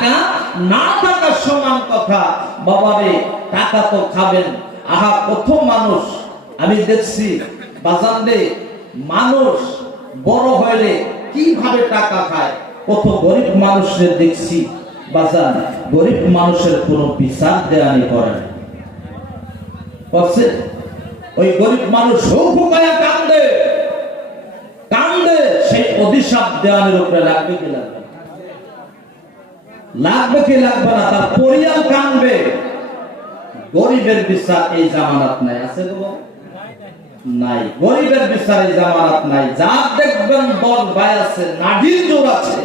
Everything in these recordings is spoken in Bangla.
টাকা না? থাকা সমান কথা। বাবারে টাকা তো খাবেন। আহা কত মানুষ আমি দেখছি। বাজারে মানুষ বড় হইলে কীভাবে টাকা খায়? কত গরিব মানুষদের দেখছি। বাজার গরিব মানুষের কোনো বিচার দেয়ানি করে। করছে ওই গরিব মানুষ কান্দে। কান্দে, সেই অভিশাপ দেওয়ানের উপরে লাগবে কি লাগবে? লাগবে কি লাগবে না, তার পরিয়াল কানবে। গরিবের বিচার এই জামানাত নাই, আছে গো নাই। গরিবের বিচার এই জামানাত নাই। যা দেখবেন বল ভাই আছে নাডির জোর আছে।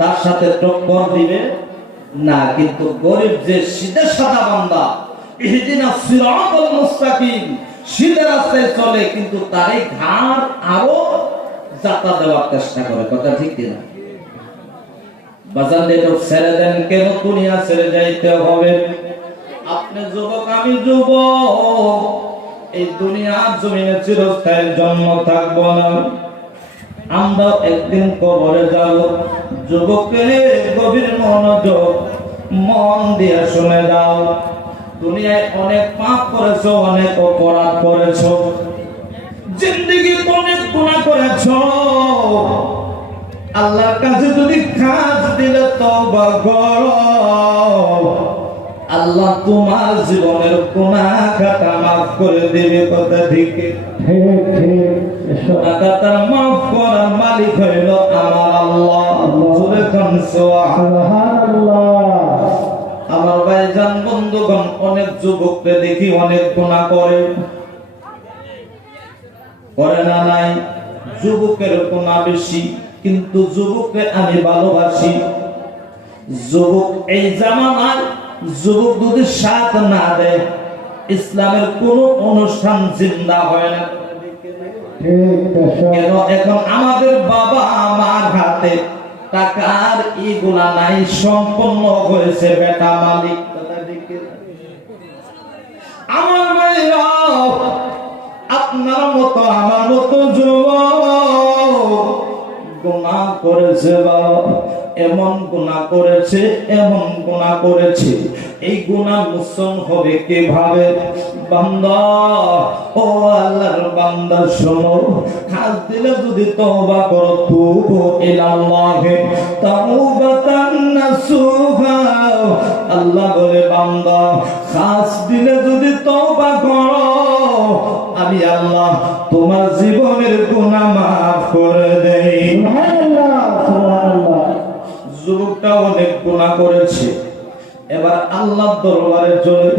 তার সাথে টক্কর দিবে? না, কিন্তু গরিব যে সিধে সাদা বান্দা, ইহদিনা সিরাতাল মুস্তাকিম, সিধে রাস্তায় চলে, কিন্তু তারই ঘাড় আরও যাতা দেওয়ার চেষ্টা করে। কথা ঠিক কিনা? বাজার দিয়ে ছেড়ে দেন কেন? দুনিয়া ছেড়ে যাইতে হবে। আপনি যুবক, আমি যুবক। এই দুনিয়ার জমিনে চিরস্থায়ী জন্ম থাকব না। আমরা একদিন কবরে যাব। যুবকের গভীর মনোযোগ মন দিয়ে শুনে যাও দুনিয়ায় অনেক পাপ করেছ, অনেক অপরাধ করেছ। জিন্দিগি অনেক গুণা করেছ। আল্লাহর কাছে যদি খাস দিলে তওবা করো। আল্লাহ তোমার জীবনের গুনাহ খাতা মাফ করে দেবে, কথা ঠিক। মালিক আমার আল্লাহ। কোন আমার অনেক দেখি অনেক গুণা করে। করে না নাই? যুবকের গুণা বেশি। কিন্তু যুবককে আমি ভালোবাসি। যুবক এই জামানায় যুবক যদি সাথ না দেয়, ইসলামের কোন অনুষ্ঠান জিন্দা হয় না। কেন? এখন আমাদের বাবা আমার হাতে টাকার নাই, সম্পন্ন হয়েছে বেটা মালিক। আমার আপনার মতো, আমার মতো যুবক। গুণা করেছে বাবা। এমন গুণা করেছে এমন গুণা করেছে। এই গুণা মোচন হবে কীভাবে? বান্দা ও আল্লাহর বান্দা শোনো খাস দিলে যদি তওবা করো তুবু ইলাল্লাহি তাওবাতান নাসুহা। আল্লাহ বলে বান্দা খাস দিলে যদি তওবা করো আমি আল্লাহ তোমার জীবনের গুনাহ মাফ করে দেই। সুবহানাল্লাহ। সুবহানাল্লাহ যুবকটা অনেক গুণা করেছে। এবার আল্লাহ দরবারে চলে।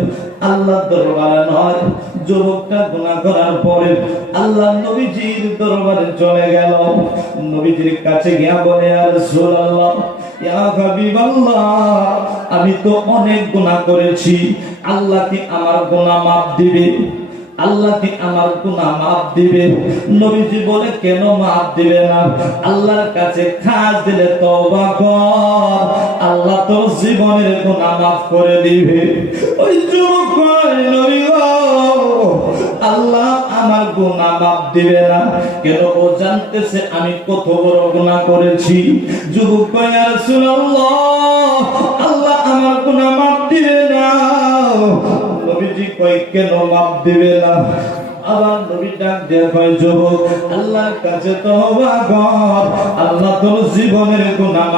আল্লাহ দরবারে নয়, যুবকটা গুণা করার পরে আল্লাহ নবীজির দরবারে চলে গেল। নবীজির কাছে গিয়া বলে আর হাবিবাল্লাহ, আমি তো অনেক গুণা করেছি। আল্লাহ কি আমার গুণা মাফ দিবে? আল্লাহ কি আমার গুনাহ মাফ দিবে? নবীজি বলে কেন মাফ দিবে না? আল্লাহর কাছে খাস দিলে তওবা কর। আল্লাহ তোর জীবনের গুনাহ মাফ করে দিবে। ওই যুবক কয়, নবী আল্লাহ আমার গুনাহ মাফ দিবে না। কেন ও জানতেছে আমি কত বড় গুনাহ করেছি? যুবক কয় রাসূলুল্লাহ আল্লাহ আমার গুনাহ মাফ দিবে না কয় কেন মাপ দিবে না। আবার নবী ডাক দিয়ে কয়, যুবক, আল্লাহর আল্লাহ তোর জীবনের গুনাহ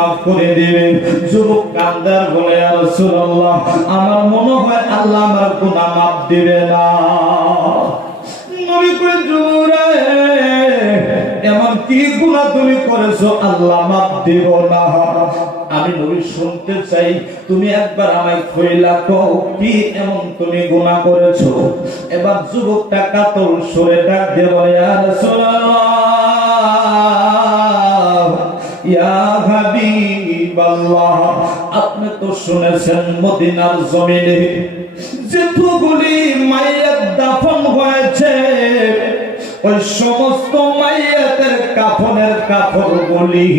আমার মনে হয় আল্লাহ আমার গুনাহ দিবে না। কি গুনাহ তুমি করেছ? আল্লাহ মাফ দিব না। আমি নবী শুনতে চাই, তুমি একবার আমায় খইলা কও, কি এমন তুমি গুনাহ করেছ? এবার যুবকটা কাতর সুরে ডাক দিয়ে বলে, ইয়া রাসূলুল্লাহ, ইয়া হাবিবাল্লাহ, আপনি তো শুনেছেন মদিনার জমিনে যেটুকুলি মায়ের দাফন হয়েছে। ওই সমস্ত মাইয়াতের কাফনের কাপড় বলি,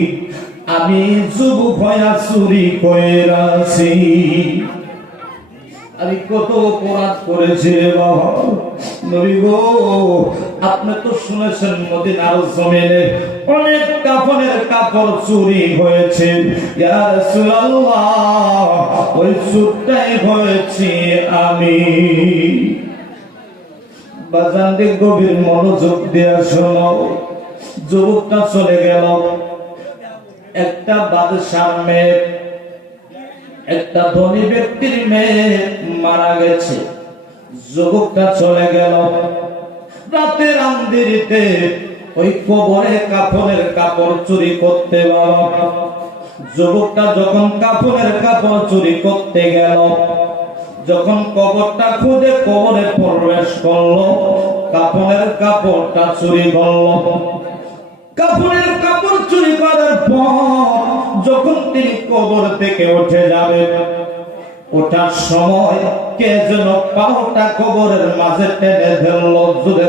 আমি যুবক হয়া চুরি কইরাছি আমি কত অপরাধ করেছি আপনি তো শুনেছেন মদিনার জমিনে অনেক কাফনের কাপড় চুরি হয়েছে। ওই চুরটাই হয়েছি আমি। বাজানদের গভীর মনোযোগ দেওয়া শোনো। যুবকটা চলে গেল। একটা বাদশার মেয়ে, একটা ধনী ব্যক্তির মেয়ে মারা গেছে। যুবকটা চলে গেল। রাতের আন্দিরিতে ওই কবরে কাপড়ের কাপড় চুরি করতে বাবা যুবকটা যখন কাপড়ের কাপড় চুরি করতে গেল যখন কবরটা খুঁজে কবরে প্রবেশ করল কাপড়ের কাপড়টা চুরি করল। কাপড়ের কাপড় চুরি করার পর যখন তিনি কবর থেকে উঠে যাবেন, ওঠার সময় কে যেন পাওটা কবরের মাঝে টেনে ধরলো জুড়ে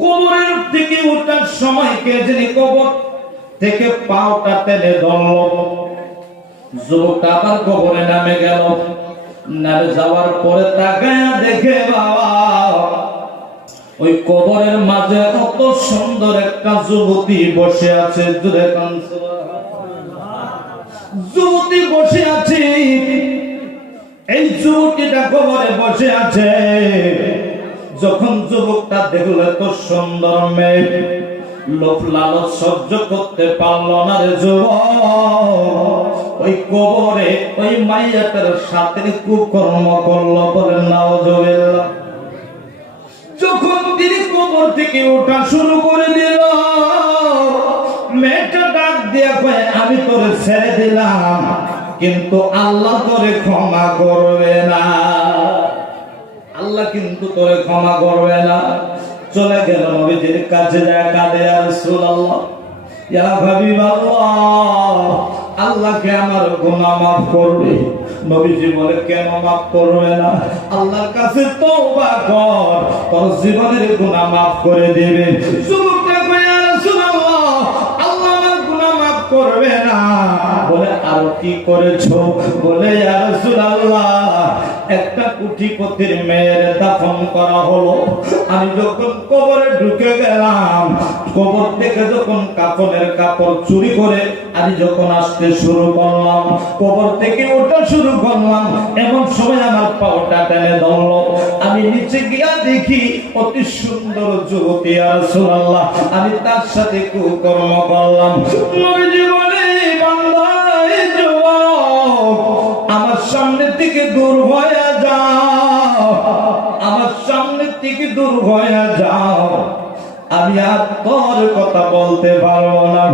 কবরের থেকে ওঠার সময় কে যিনি কবর থেকে পাওটা টেনে ধরলো যুবকটা আবার কবরে নামে গেল। নামে যাওয়ার পরে দেখে বাবা, ওই কবরের মাঝে কত সুন্দর একটা যুবতী বসে আছে কান যুবতী বসে আছে। এই যুবতীটা কবরে বসে আছে। যখন যুবকটা দেখল এত সুন্দর মেয়ে লোক লালচ সহ্য করতে পারল না রে ওই কবরে ওই মাইয়াটার সাথে কুকর্ম করল বলে নাও যখন তিনি কবর থেকে ওঠা শুরু করে দিল, মেয়েটা ডাক দিয়া কয়, আমি তোরে ছেড়ে দিলাম, কিন্তু আল্লাহ তোরে ক্ষমা করবে না। আল্লাহ কিন্তু তোরে ক্ষমা করবে না। চলে গেল নবীজির কাছে যায় কাঁদে আর রাসূলুল্লাহ, ইয়া হাবিবাল্লাহ, আল্লাহকে আমার গুনাহ মাফ করবে। নবীজি বলে, কেন মাফ করবে না? আল্লাহর কাছে তওবা কর, তোর জীবনের গুনাহ মাফ করে দিবে। যুবকটা কয়, ইয়া রাসূলুল্লাহ, আল্লাহ আমার গুনাহ মাফ করবে না। বলে, আর কি করেছ? বলে রাসূলুল্লাহ, একটা কুটিপতির মেয়ের দাফন করা হলো। আমি যখন কবরে ঢুকে গেলাম, কবর থেকে যখন কাপড়ের কাপড় চুরি করে আমি যখন আসতে শুরু করলাম, কবর থেকে ওটা শুরু করলাম, এমন সময় আমার পাওটা টেনে ধরলো। আমি নিচে গিয়া দেখি, অতি সুন্দর যুবতী আর সুরাল্লাহ আমি তার সাথে কুকর্ম করলাম। নবীজি আমার সামনে থেকে দূর হয়ে যাও। আমার সামনের থেকে দূর হয়ে যাও। আমি আর তোর কথা বলতে পারব না।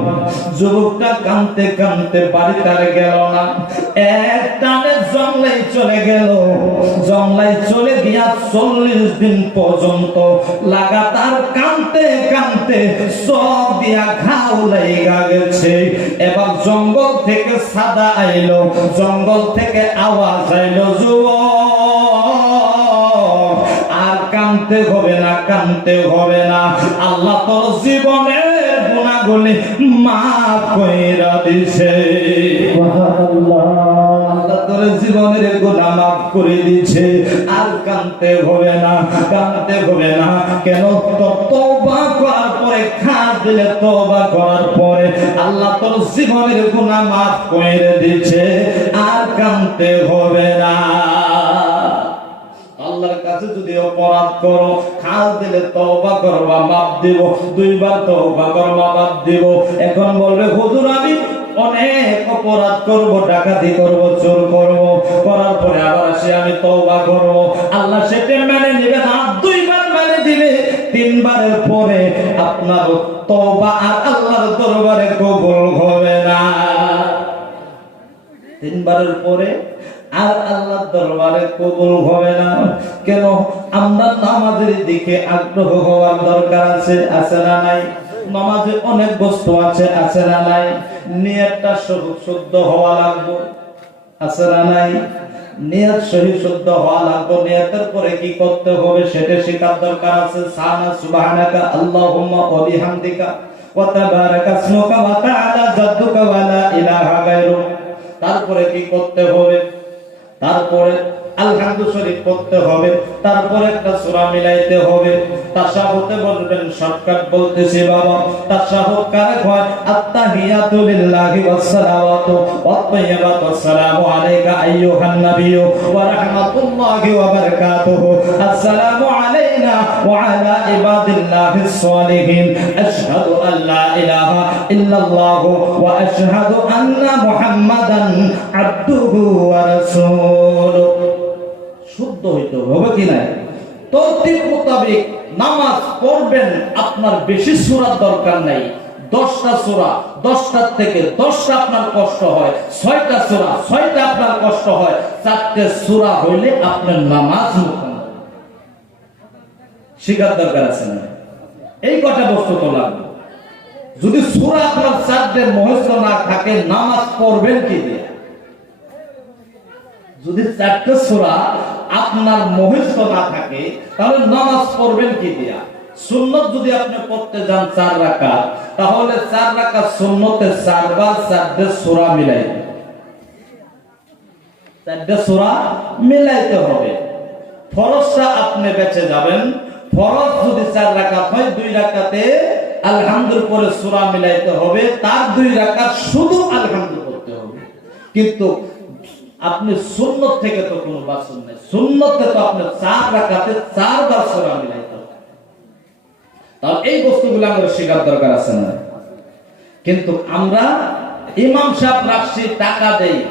যুবকটা কানতে কানতে বাড়ি তার গেল না। এক টানে চলে গেল। জঙ্গলাই চলে গিয়া চল্লিশ দিন পর্যন্ত লাগাতার কানতে কানতে সব দিয়া ঘাও লেগা গেছে। এবার জঙ্গল থেকে সাদা আইলো, জঙ্গল থেকে আওয়াজ আইলো, যুবক। কানতে হবে না কানতে হবে না। আল্লাহ তোর জীবনের গুণাগুলি মাফ কইরা দিছে। আল্লাহ তোর জীবনের মাফ করে দিছে। আর কানতে হবে না কানতে হবে না। কেন? তো তওবা করার পরে খাস দিলে তওবা করার পরে আল্লাহ তোর জীবনের গুনাহ মাফ করে দিছে। আর কানতে হবে না। অপরাধ করো, খাল দিলে তওবা করবা মাপ দিব, দুইবার তওবা করবা মাপ দিব। এখন বলবে, হুজুর, আমি অনেক অপরাধ করব, ডাকাতি করব, চোর করব। করার পরে আবার সে আমি তওবা করব। আল্লাহ সেটা মেনে নেবে না দুইবার মেনে দিবে তিনবারের পরে আপনার তওবা আর আল্লাহর দরবারে কবুল হবে না। তিনবারের পরে আর আল্লাহ দরবারে কবুল হবে না। কেন? আমরা নামাজের দিকে আগ্রহ হওয়ার দরকার আছে আছে না নাই? নামাজে অনেক বস্তু আছে আছে না নাই? নিয়তটা শুদ্ধ- হওয়া লাগবে, আছে না নাই? নিয়ত সহি শুদ্ধ হওয়া লাগবে। নিয়তের পরে কি করতে হবে সেটা শেখার দরকার আছে? সানা আল্লাহুম্মা ওয়া বিহামদিকা, ওয়া তাবারাকা ওয়া তাআলা জাদ্দুকা ওয়া লা ইলাহা গায়রুক তারপরে কি করতে হবে? তারপরে আলহামদু শরীফ পড়তে হবে একটা মিলাইতে হবে। বলবেন, শর্টকাট বলতেছি বাবা কারে হয় আত্তাহিয়াতু লিল্লাহি ওয়াস সালাওয়াতু ওয়াত তাইয়্যিবাতু আসসালামু আলাইকা আইয়ুহান নাবিয়্যু ওয়া রাহমাতুল্লাহি ওয়া বারাকাতুহু। আসসালামু আলাইনা আলা ইবাদিল্লাহিস সালিহিন আশহাদু আন লা ইলাহা ইল্লাল্লাহ ওয়া আশহাদু আন্না মুহাম্মাদান আবদুহু ওয়া রাসূলুহু শুদ্ধ হইতে হবে কি না তরতিব মোতাবেক নামাজ পড়বেন আপনার বেশি সূরার দরকার নাই। দশটা সূরা, দশটার থেকে দশটা আপনার কষ্ট হয়, ছয়টা সূরা, ছয়টা আপনার কষ্ট হয়। চারটে সূরা হইলে আপনার নামাজ শিকার দরকার আছে না। এই কটা বস্তু তো লাগবে। যদি সূরা আপনার মহস্ত না থাকে, নামাজ পড়বেন কি দিয়ে? যদি চারটে সূরা আপনার মহিষ্ঠ না থাকে, তাহলে নামাজ পড়বেন কি দিয়া? সুন্নত যদি আপনি পড়তে যান চার রাকাত, তাহলে চার রাকাত সুন্নতে চারবার চারটে সূরা মিলাইতে চারটে সূরা মিলাইতে হবে। ফরজটা আপনি বেঁচে যাবেন ফরজ যদি চার রাকাত হয়, দুই রাকাতে আলহামদুল পরে সূরা মিলাইতে হবে। তার দুই রাকাত শুধু আলহামদুল করতে হবে। কিন্তু আপনি সুন্নত থেকে তো কোনো বাসন নেই। সুন্নতে তো আপনি চার রাকাতে চারবার সূরা মিলাইতে হবে। তাহলে এই বস্তুগুলো আমাদের শেখার দরকার আছে না? কিন্তু আমরা ইমাম সাহেব রাখছি, টাকা দেই।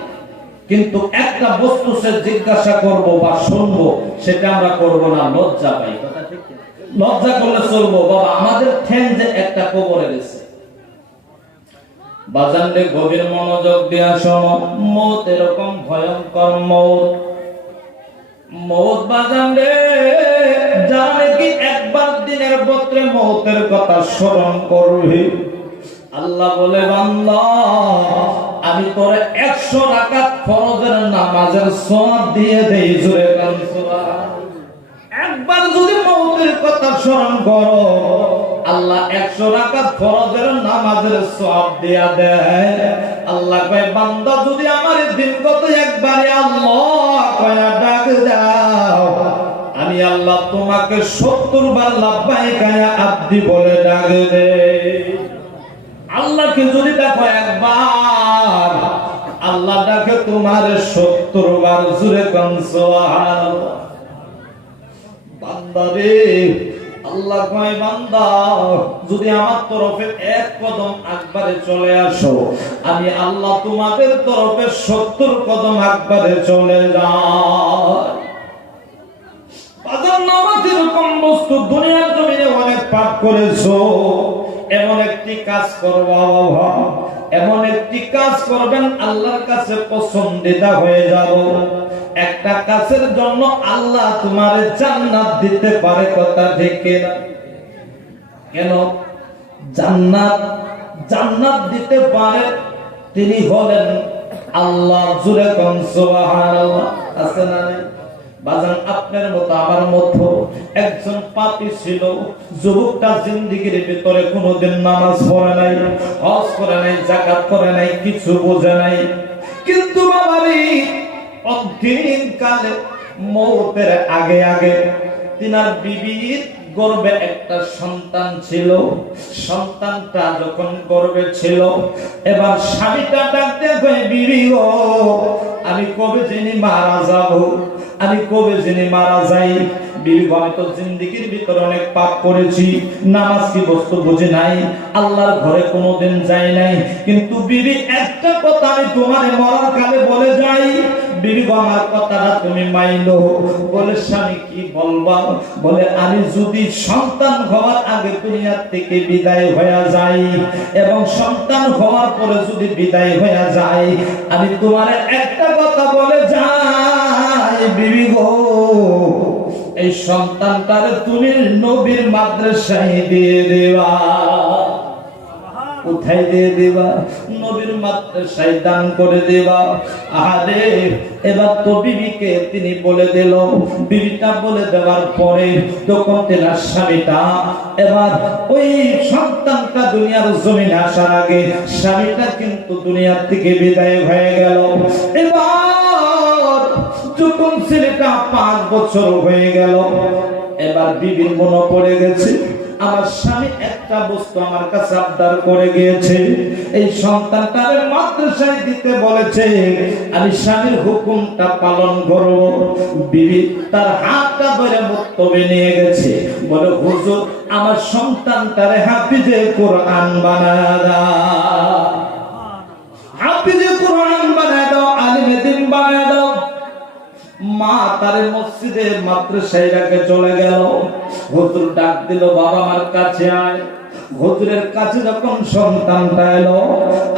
কিন্তু একটা বস্তু সে জিজ্ঞাসা করব বা শুনব, সেটা আমরা করব না, লজ্জা পাই? লজ্জা করলে চলবো। বাবা, আমাদের ঠ্যাং যে একটা কবরে গেছে বাজানরে গভীর মনোযোগ দিয়া শোনো। মত এরকম ভয়ঙ্কর মত। একবার দিনের মৌতের কথা স্মরণ করবি? আল্লাহ বলে, বান্দা, আমি তোরে একশো রাকাত ফরজের নামাজের সব দিয়ে দেই জুড়ে গান একবার যদি মৌতের কথা স্মরণ করো, আল্লাহ একশো রাকাত ফরজের নামাজের সব দিয়া দেয়। আল্লাহ কয়, বান্দা যদি আমার দিন কত একবারে আল্লাহ কয় ডাক দাও, আমি আল্লাহ তোমাকে সত্তর বার লাভবাই কায়া আব্দি বলে ডাক দে। আল্লাহকে যদি দেখো একবার, আল্লাহ ডাকে তোমার সত্তর বার জুড়ে বান্দারে আল্লাহ বান্দা, যদি আমার তরফে এক কদম আকবারে চলে আসো, আমি আল্লাহ তোমাদের তরফে সত্তর কদম আকবারে চলে অনেক করেছ, এমন একটি কাজ এমন একটি কাজ করবেন, আল্লাহর কাছে পছন্দিতা হয়ে যাব। একটা কাজের জন্য আল্লাহ তোমার জান্নাত দিতে পারে কথা থেকে না কেন? জান্নাত জান্নাত দিতে পারে তিনি হলেন আল্লাহ সুবহানাল্লাহ। আছে না বাজান, আপনার মতো আমার মতো একজন পাপী ছিল, যুবকটা জিন্দিগির ভিতরে কোনোদিন নামাজ পড়ে নাই, হজ করে নাই জাকাত করে নাই, কিছু বোঝে নাই। কিন্তু বাবারি কালে মৌতের আগে আগে তিনার বিবির গর্বে একটা সন্তান ছিল। সন্তানটা যখন গর্বে ছিল, এবার স্বামীটা ডাকতে কয় বিবি গো, আমি কবে যিনি মারা যাব, আমি কবে যিনি মারা যাই। বিবি তো জিন্দিগির ভিতরে অনেক পাপ করেছি, নামাজ কি বস্তু বুঝি নাই, আল্লাহর ঘরে কোনোদিন যাই নাই। কিন্তু বিবি একটা কথা আমি তোমার মরার কালে বলে যাই বিবি কথাটা তুমি বলে, স্বামী, কি বলবা? বলে, আমি যদি সন্তান হওয়ার আগে দুনিয়ার থেকে বিদায় হয়ে যাই এবং সন্তান হওয়ার পরে যদি বিদায় হয়ে যায় আমি তোমার একটা কথা বলে যাই, বিবি গো। এই সন্তানটারে তুমি নবীর মাদ্রাসায় দিয়ে দেবা। কোথায় দিয়ে দেবা, নবীর মাদ্রাসায় দান করে দেবা। আরে এবার তো বিবিকে তিনি বলে দিল। বিবিটা বলে দেওয়ার পরে তেনার স্বামীটা, এবার ওই সন্তানটা দুনিয়ার জমিনে আসার আগে স্বামীটা কিন্তু দুনিয়ার থেকে বিদায় হয়ে গেল। এবার যখন ছেলেটা পাঁচ বছর হয়ে গেল, এবার বিবির মনে পড়ে গেছে। আমার স্বামী একটা বস্তু আমার কাছে আবদার করে গিয়েছে। এই সন্তানটারে মাদ্রাসায় দিতে বলেছে আমি স্বামীর হুকুমটা পালন করব। বিবি তার হাতটা ধরে বক্তব্যে নিয়ে গেছে বলে হুজুর আমার সন্তানটারে হাফিজে কোরআন বানায় দাও। হাফিজে কোরআন বানায় দাও আলিমে দিন বানায় দাও। মা তারে মসজিদে মাদ্রাসায় রেখে চলে গেল। হুজুর ডাক দিল, বাবা মার কাছে আয়। হুজুরের কাছে যখন সন্তানটা এলো,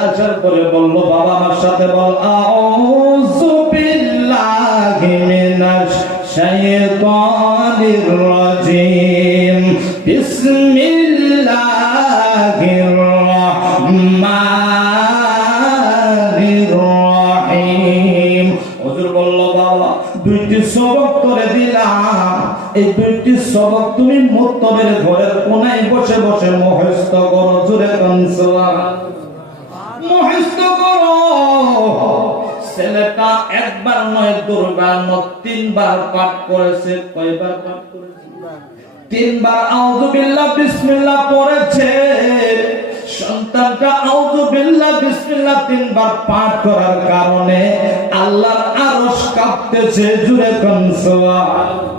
আসার পরে বলল, বাবা মার সাথে বল, আউযু বিল্লাহি মিনাশ শাইতানির সবক তুমি মুত্তবের ঘরের কোনায় বসে বসে মুখস্থ করো, জুড়ে কনসলা। মুখস্থ করো। ছেলেটা একবার নয়, দুর্বার নয়, তিনবার পাঠ করেছে, কয়বার পাঠ করেছে? তিনবার আউযুবিল্লাহ, বিসমিল্লাহ পড়েছে। সন্তানটা আউযুবিল্লাহ, বিসমিল্লাহ তিনবার পাঠ করার কারণে আল্লাহর আরশ কাঁপতেছে, জুড়ে কোন আল্লাহ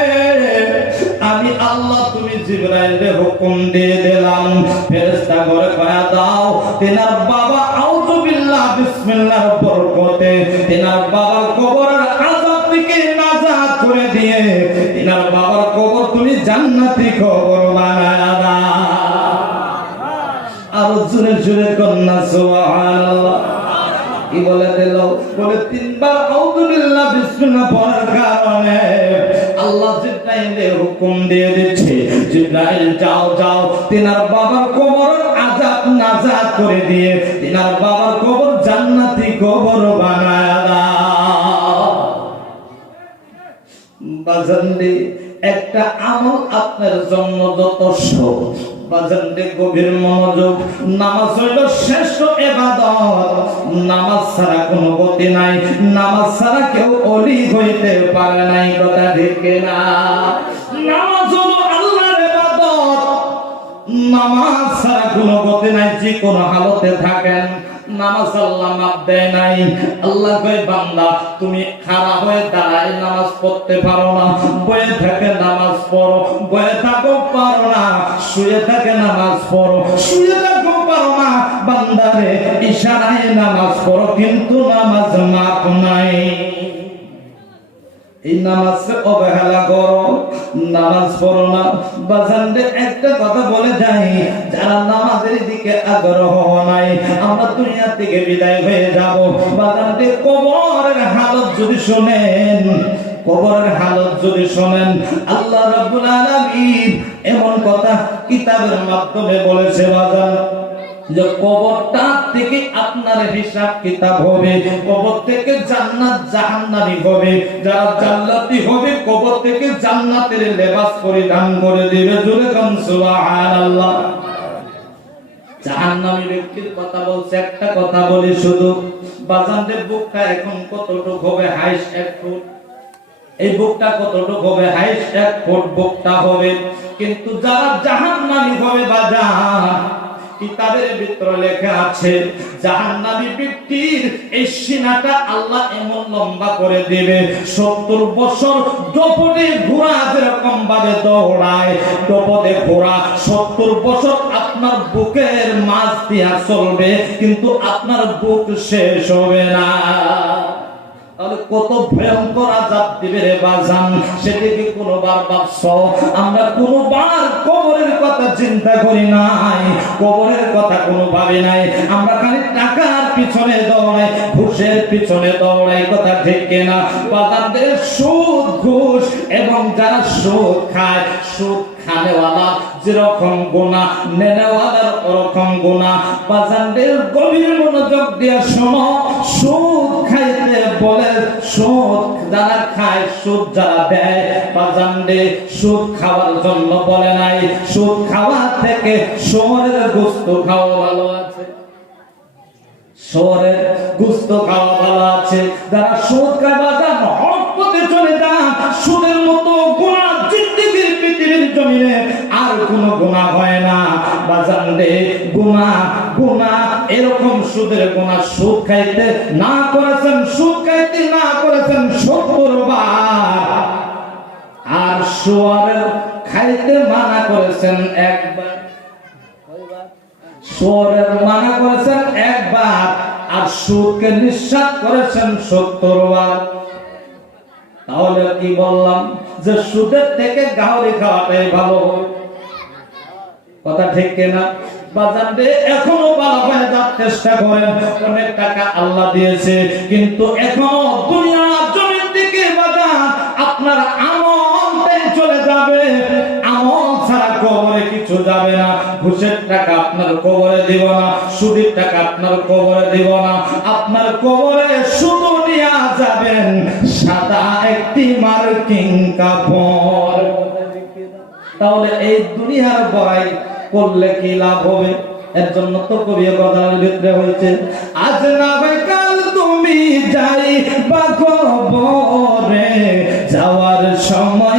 জিব্রাইলকে হুকুম দিয়ে দিলাম। ফেরেশতা করে কয়া দাও। তিনার বাবা, আউযু বিল্লাহ বিসমিল্লাহর বরকতে। তিনার বাবার কবরের আযাব থেকে নাজাত করে দিয়ে, তিনার বাবার কবর তুমি জান্নাতি কবর বানায়া দাও। আরও জোরে জোরে কন্যা, সুবহানাল্লাহ। কি বলে দিল? বলে তিনবার আউযুবিল্লাহ পড়ার কারণে আল্লাহ জিব্রাইলে হুকুম দিয়ে দিচ্ছে, জিব্রাইল, যাও যাও, তিনার বাবার কবর আজাব নাজাত করে দিয়ে তিনার বাবার কবর জান্নাতি কবর বানায় দাও। একটা আমল আপনার জন্য যথেষ্ট। নামাজ শ্রেষ্ঠ নামাজ ছাড়া কোনো গতি নাই। নামাজ ছাড়া কেউ অলি হইতে পারে না নামাজ নামাজ ছাড়া কোনো গতি নাই, যে কোনো হালতে থাকেন। নামাজ আল্লাহ মাপ দেয় নাই। আল্লাহ বান্দা, তুমি খারাপ হয়ে দাঁড়ায় নামাজ পড়তে পারো না। বয়ে থেকে নামাজ পড়ো, বয়ে থাকো পারো না। শুয়ে থেকে নামাজ পড়ো, শুয়ে থাকো পারো না। বান্দারে ইশারায় নামাজ পড়ো, কিন্তু নামাজ মাপ নাই। এই নামাজকে অবহেলা করো, নামাজ পড়ো না। বাজানদের একটা কথা বলে যাই, যারা নামাজের দিকে আগ্রহ নাই, আমরা দুনিয়া থেকে বিদায় হয়ে যাব। কবরের হালত যদি শোনেন, কবরের হালত যদি শোনেন, আল্লাহ আলামিন এমন কথা কিতাবের মাধ্যমে বলেছে, বাজান। যে কবরটা থেকে আপনার হিসাব কিতাব হবে, কবর থেকে জান্নাত জাহান্নামি হবে। যারা জান্নাতি হবে, কবর থেকে জান্নাতের লেবাস পরিধান করে দিবে। কাম সুবহানাল্লাহ। জাহান্নামী ব্যক্তির কথা বলছে, একটা কথা বলি শুধু। বাজানদের বুকটা এখন কতটুকু হবে? হাইস এক ফুট। এই বুকটা কতটুকু হবে? হাইস এক ফুট বুকটা হবে। কিন্তু যারা জাহান্নামী হবে, বাজান কিতাবের ভিতরে লেখা আছে, জাহান্নামী ব্যক্তির এই সিনাটা আল্লাহ এমন লম্বা করে দিবে, সত্তর বছর ডপনে ঘোড়া যেরকম ভাবে দৌড়ায় ডপনে ঘোড়া সত্তর বছর আপনার বুকের মাছ দিয়া চলবে, কিন্তু আপনার বুক শেষ হবে না। কত ভয়ঙ্কর আজাব দিবে রে বাজান, সেদিকে কোনোবার ভাবছ? আমরা কোনোবার কবরের কথা চিন্তা করি নাই কবরের কথা কোনো ভাবে নাই। আমরা খালি টাকার পিছনে দৌড়াই, ঘুষের পিছনে দৌড়াই কথা ঠিক বা তাদের সুদ, ঘুষ এবং যারা সুদ খায়, সুদ খানেওয়ালা যেরকম গোনা নেনেওয়ালার ওরকম গোনা বাজানদের গভীর মনোযোগ দিয়ে শোনো, সুদ খাইতে বলে, সুদ যারা খায়, সুদ যারা দেয়, বাজানদে সুদ খাওয়ার জন্য বলে নাই। সুদ খাওয়া থেকে শহরের গোস্ত খাওয়া ভালো আছে। শহরের গুস্ত খাওয়া ভালো আছে। যারা সুদ খায়, বাজান, হক পথে চলে যান। সুদের মতো গুণা জিন্দিগির পৃথিবীর জমিনে আর কোনো গুণা হয় না। বাজান রে গুণা গুণা এরকম সুদের গুণা সুদ খাইতে না করেছেন, সুদ খাইতে না করেছেন সত্তর বার আর সোয়ারের খাইতে মানা করেছেন একবার। সোয়ারের মানা করেছেন একবার, আর সুদকে করেছেন সত্তর বার। তাহলে কি বললাম যে সুদের থেকে গাহরি খাওয়াটাই ভালো? কথা ঠিক কিনা? বাজার এখনও ভালো হয়ে যাওয়ার চেষ্টা করেন। অনেক টাকা আল্লাহ দিয়েছে, কিন্তু এখনও দুনিয়া জমির দিকে বাজার আপনার আমলটাই চলে যাবে। আমল ছাড়া কবরে কিছু যাবে না। ঘুষের টাকা আপনার কবরে দিব না, সুদের টাকা আপনার কবরে দিব না। আপনার কবরে শুধু নিয়ে যাবেন সাদা একটি মার্কিং কাপড়। তাহলে এই দুনিয়ার বড়াই করলে কি লাভ হবে? এর জন্য তো কবি গদার ভিতরে হয়েছে, আজ না কাল তুমি যাই বা যাওয়ার সময়